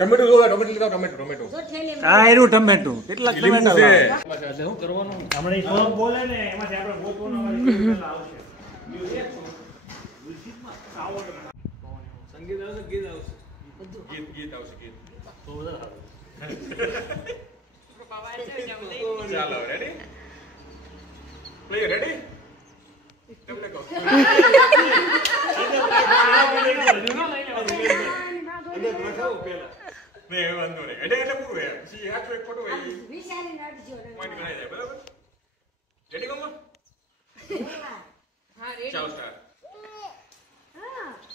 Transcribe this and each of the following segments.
Tomato જોવા tomato લીધા tomato આ એરું ટમેટું કેટલા ટમેટા છે શું કરવાનું હમણાં ઈ સોંગ બોલે ને એમાંથી આપણે ગોતવાનું આવશે સંગીત આવશે ગીત આવશે ગીત આવશે ગીત તો વધારે ચાલો રેડી પ્લે રેડી તમને કહો મેં વાંધો નહીં એટલે પૂરું એમ સી આખું એક ફોટો હોય વિચારી નાખજો પોઈન્ટ ગણાય જાય બરાબર રેડી કમો હા રેડી ચાલો સ્ટાર્ટ હા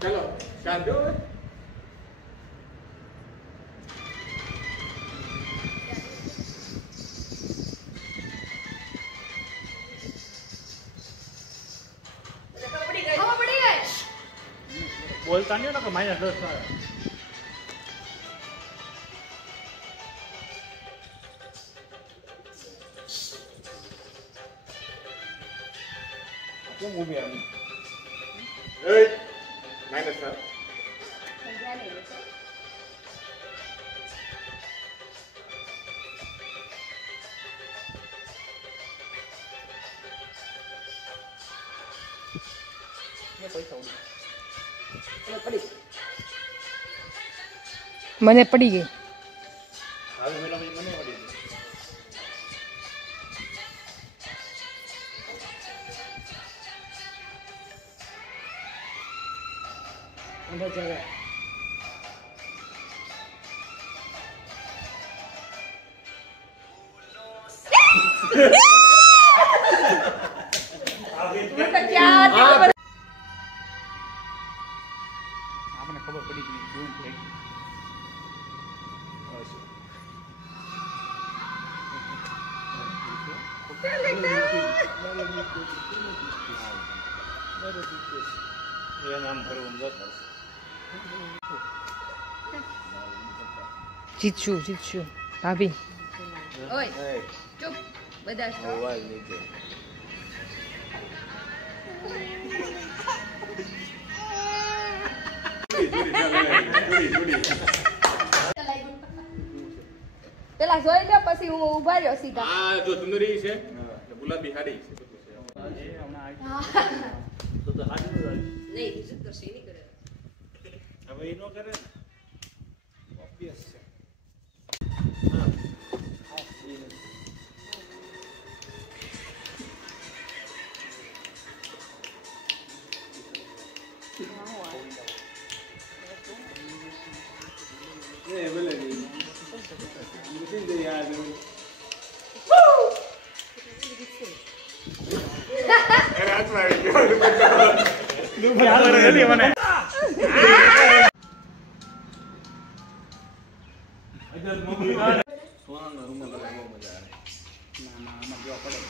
ચલો શાંતિ બોલતા નહીં ને કે માઇનસ 10 આવે કેમ ઊભી આવી એ માઈનસ સર મને પડી ગઈ હવે પેલા મને પડી ગઈ અંદર જગા આપણને ખબર પડી ગઈ શું છે જીતશું ભાભી ઓય ચૂપ બધા પેલા જોઈ લો પછી હું ઉભા રહ્યો સીધા આ જો સુંદરી છે ગુલાબી હાડી છે તો હાજી નહીં ઇજ્જત કરશે નહીં કરે હવે એ નો કરે ઓબ્વિયસ છે એ બોલે ની મુશ્કેલ દે યાર એ રાત માં આવી ગયો યાર રેડી મને સોનાના રૂમમાં લગાવવા મજા આવે ના આમાં જો પડે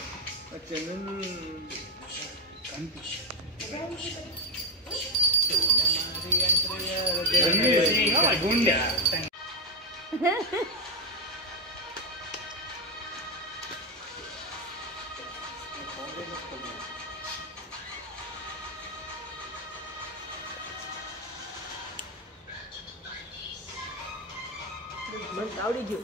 આવડી ગયું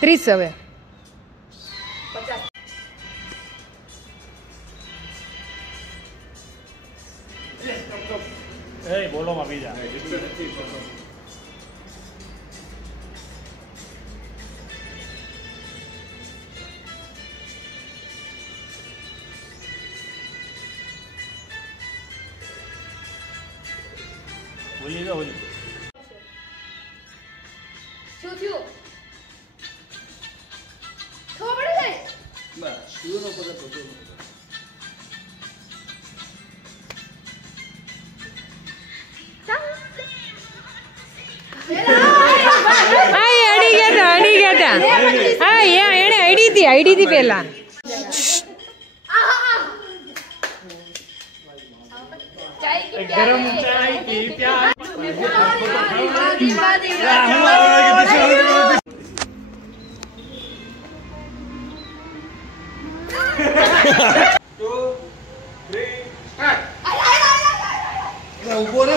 -30 હવે 50 બોલો માં બીજા ઓલી જો ઓલી શું થયું ખબર પડી ગઈ બસ શિવનો પગત હતો અડી ગયા હતા હા એને અડી હતી પેલા ગરમ ચાય કી પ્યાર ઉભો રે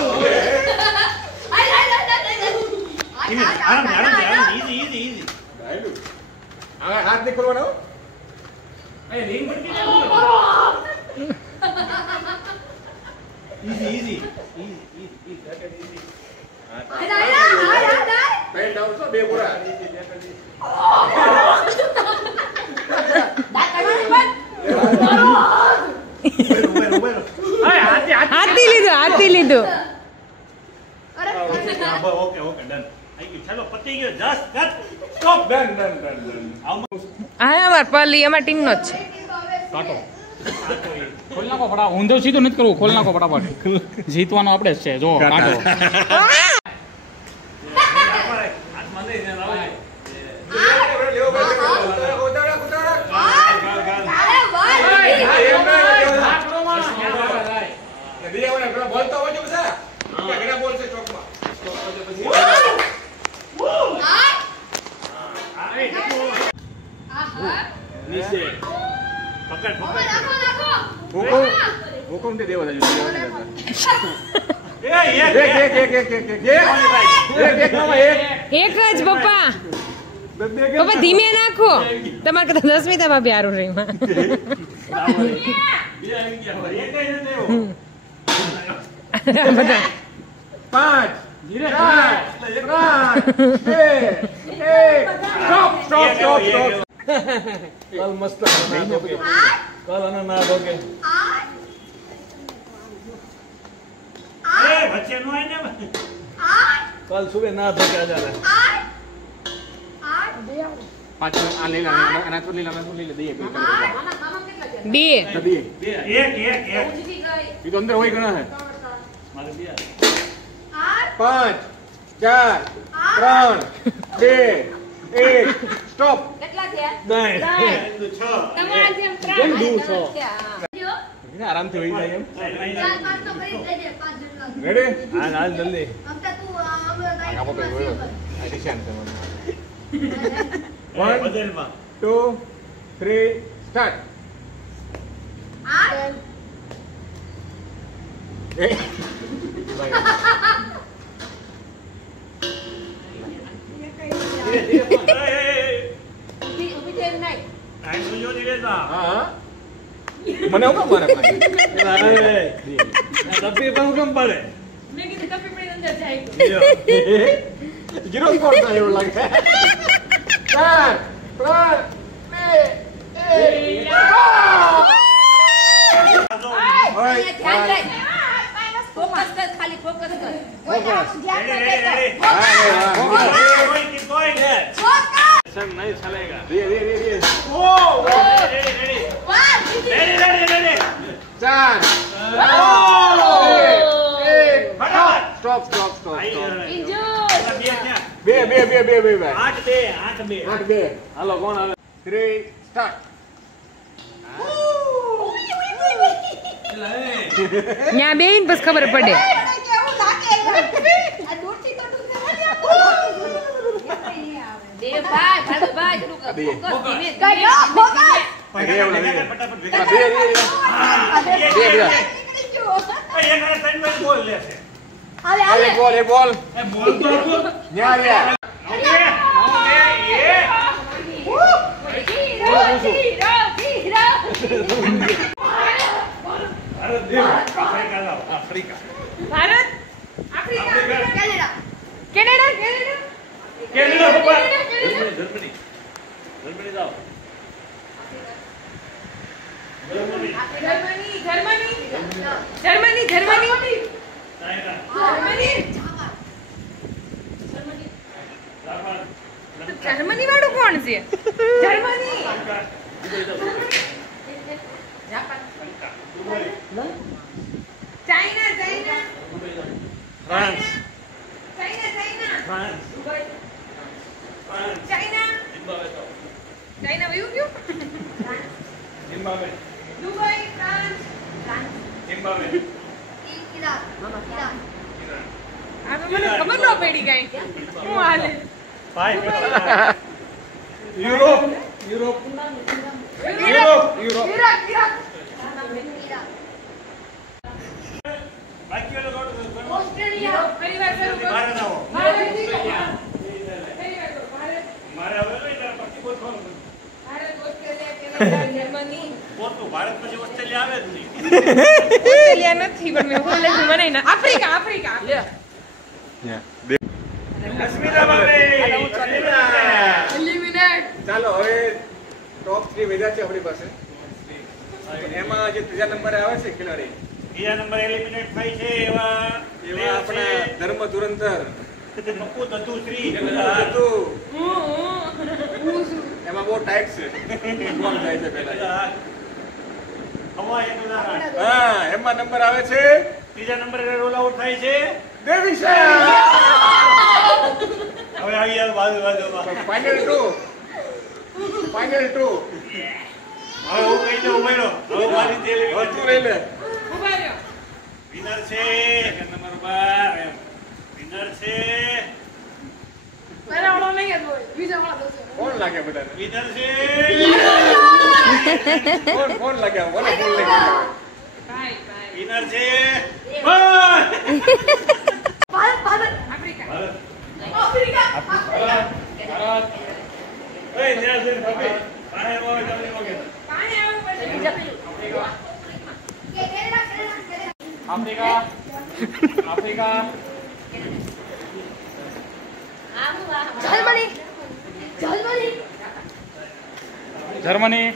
ઈઝી હાથ નહીં ખોલવાનો ઈઝી પેન્ટ ડાઉન છો બે પૂરા હાથી લીધું ઓકે ડન આઈ ગયું ચાલો પતી ગયો જસ્ટ કટ સ્ટોપ ડન હા અમાર પલી અમાર ટીમ નો જ છે કાટો ખોલ નાખો ફટા ઊંધો સીધો નથી કરવું ખોલ નાખો ફટાફટ જીતવાનો આપણે જ છે જો કાટો બોલતો હોય બધા ઘણા બોલશે ચોકમાં નીચે પકડ હુકમ થી દેવા એક એક જ પપ્પા પપ્પા ધીમે નાખો તમારે કદાચ દસમીતા ભાભી હારું રહી બધા 5 ધીરે 4 કલ મસ્ત કલ અને ના ભોગે એ બચ્ચે નો આય ને કલ સુબે ના ભોગે આજા પાછું આ લઈ લે આના તો લઈ લે દઈએ બે એક એ તો અંદર હોય ઘણા હે મારે બે 5 4 3 2 1 સ્ટોપ કેટલા થયા નહીં તમારા જેમ કેમ દૂર છો? આરામથી વહી જાય એમ 4 5 તો કરી દેજે 5 જેટલા રેડી હાલ જલ્દી હમતા તું આપણે આપો ભાઈ બોલો આ નિશાન તમારું 1 બદલમાં 2 3 સ્ટાર્ટ ઉભી થઈને નહીં આ સુજો દિવેતા હા મને હું મારે તપી પણ કેમ પડે મેં કીધું કપી પડી અંદર જાય જીરો સ્કોર થાય એવું લાગે 4 3 ફોકસ કર ખાલી ફોકસ કર कोई संग नहीं चलेगा ધીરે रेडी 4 સ્ટોપ બે હાલો કોણ આવે 3 સ્ટાર્ટ ત્યાં બે ને બસ ખબર પડે બે ભાઈ થોડું એક બોલ ભારત આફ્રિકા કેનેડા जर्मनी जाओ જર્મની જર્મની વાળું કોણ છે? Germany. China China France China France China China વયું ગયું? ઝિમ્બાબ્વે દુબઈ ફ્રાન્સ ઝિમ્બાબ્વે આ તો મને ખબર ન પડી કઈ શું હાલે યુરોપ યુરોપ યુરોપ યુરોપ બાકી વાળો ઓસ્ટ્રેલિયા ફરી વાર શરૂ કરો. ભારત આવો ભારત. મારે હવે નહીં તારે પછી ગોઠવાનું ભારત, ઓસ્ટ્રેલિયા, કેનેડા, જર્મની. પોતું ભારત પછી ઓસ્ટ્રેલિયા આવે જ નહીં ઓસ્ટ્રેલિયા નથી પણ મેં બોલેલું મને ના. આફ્રિકા આફ્રિકા અસ્મિતા બાબરી એલિમિનેટ. ચાલો હવે ટોપ 3 વધ્યા છે આપણી પાસે એમાં જે ત્રીજા નંબરે આવે છે ખેલાડી બીજા નંબર એલિમિનેટ થાય છે એવા એવા આપણા ધર્મ ધુરંધર પપ્પુ ધતુશ્રી એમાં બહુ ટાઈટ છે કોણ થાય છે પહેલા હવા એક ઉદાહરણ હા એમાં નંબર આવે છે ત્રીજા નંબરે રોલ આઉટ થાય છે દેવીશા હવે આવી યાર બાજુ બાજુમાં ફાઇનલ 2 ફાઇનલ 2 હવે હું કહી દઉં ઉમેરો હવે મારી તેલ તું લઈ લે ઉભા રહ્યો. વિનર છે નંબર 12 એમ વિનર છે પહેલા વાળો નહીં હતો બીજો વાળો દોસ્તો કોણ લાગે બધાને વિનર છે કોણ લાગ્યા બોલો કોણ લાગ્યા બાય બાય. વિનર છે ભારત ભારત આફ્રિકા. આફ્રિકા એ ન્યા છે ભાભી પાણી હોય તમને વગે પાણી આવવું પડશે. કે Canada Canada Africa Africa Germany Germany Germany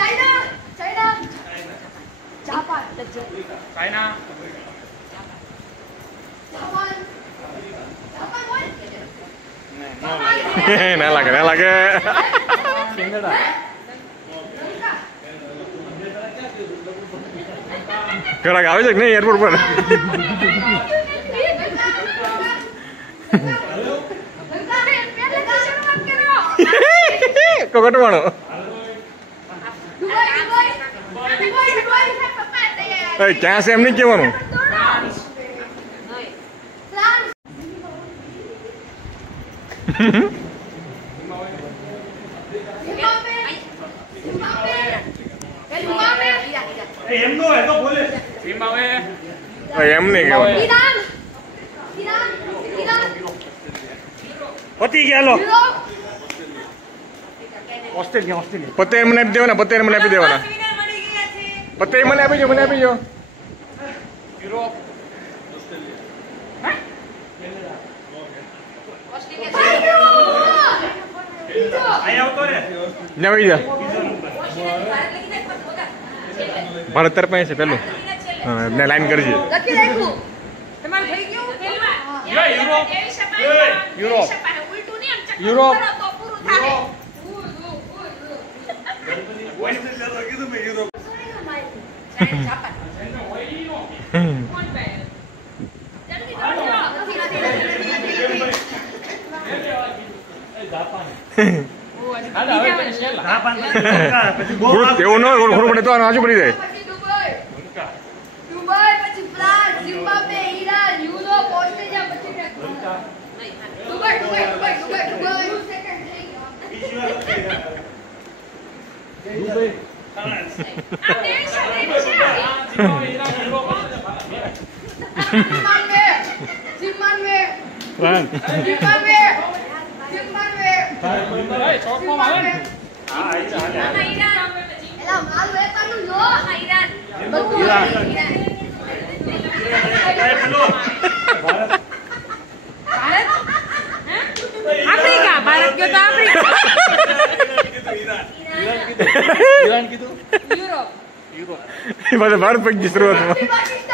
China China Japan China Japan Japan બોલ ના લાગે ના લાગે ઘરાક આવે છે કે નહીં એરપોર્ટ પર કટવાનો ક્યાં છે એમ નહીં કહેવાનું એમ નો હે તો બોલે ઝિમ્બાબ્વે એમ નહીં કહેવાનું ઈરાન ઈરાન ઈરાન પતી ગયા લો યુરોપ ઓસ્ટ્રેલિયા ઓસ્ટ્રેલિયા પતે મને આપી દેવાના પતે મને આપી દેવાના વિનર મળી ગયા છે. પતે મને આપી દો મને આપી દો યુરોપ અહીંયા આવતો ને જ્યાં વહી જા ભારત તરફ છે પેલું હા એમને લાઈન કરજે લખી રાખ્યું તમારે થઈ ગયું? યુરોપ યુરોપ યુરોપ કીધું મેં યુરોપ કોણ ભાઈ? એવું ન હોય ખોટું પડે તો આજુ પડી જાય પછી દુબઈ દુબઈ પછી France Zimbabwe Iran Europe Australia પછી Dubai Dubai Dubai Dubai Dubai second થઈ ગયો બીજી વાર France Zimbabwe Zimbabwe France Zimbabwe Zimbabwe શોર્ટમાં આવે ને હા એલા મારું વેપારનું લો બધું ઈરાન. ઈરાન. પેલો ભારત? આફ્રિકા. ભારત ગયો તો આફ્રિકા. ઈરાન કીધું યુરોપ. યુરોપ એ પાછા ભારત પૈકી શરૂઆતમાં પાકિસ્તાન